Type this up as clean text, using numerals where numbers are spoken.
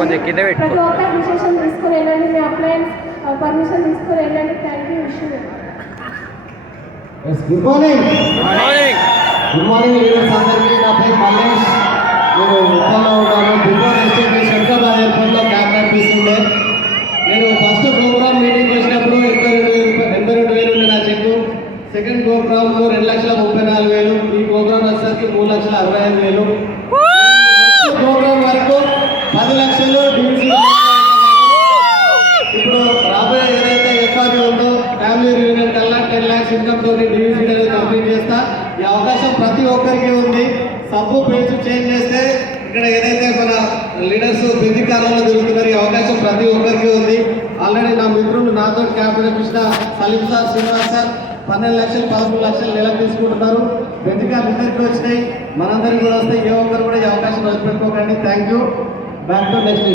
కొంచెం కింద పెట్టు. ప్రతి ఒక్క విశేషం తీసుకుని వెళ్ళండి, మీ అప్లయన్స్ పర్మిషన్ తీసుకుని వెళ్ళండి. Thank you. Good morning. Morning. Good morning leaders అందరికీ. నా పేరు మల్లేష్. నేను ఉప్పల్లో ఉన్నాను. బిఫోర్ ఎస్టేట్ శంకరాబాద్ ఎయిర్పోర్ట్లో క్యాబ్ నడిపిస్తుండే. నేను ఫస్ట్ ప్రోగ్రామ్ మీటింగ్ వచ్చినప్పుడు 82,000 ఉంది నా చెక్కు. సెకండ్ ప్రోగ్రామ్లో 2,34,000. ఈ ప్రోగ్రామ్ వచ్చేసరికి 3,65,000. ప్రోగ్రామ్ వరకు 10 లక్షలు డివిజన్. ఇప్పుడు రాబోయే ఏదైతే ఎఫ్ఆర్యూ ఉందో ఫ్యామిలీ యూనియన్ కల్లా 10 lakhs ఇన్కమ్ తోటి డివిజన్ అనేది కంప్లీట్ చేస్తా. ఈ అవకాశం ప్రతి ఒక్కరికి ఉంది. సబ్బు పేజ్ చేంజ్ చేస్తే ఇక్కడ ఏదైతే మన లీడర్స్ బిజీ కాలంలో తిరుగుతున్నారు, ఈ అవకాశం ప్రతి ఒక్కరికి ఉంది. ఆల్రెడీ నా మిత్రులు నాతో క్యాబ్ నడిపించిన సలీం సార్, శ్రీనివాస్ సార్ 12 లక్షలు 13 లక్షలు నెలకు తీసుకుంటున్నారు. బెంజికాలు ఇద్దరికి వచ్చినాయి, మనందరికీ కూడా వస్తాయి. ఏ ఒక్కరు కూడా ఈ అవకాశం వదిలిపెట్టుకోకండి. Thank you. Back to next.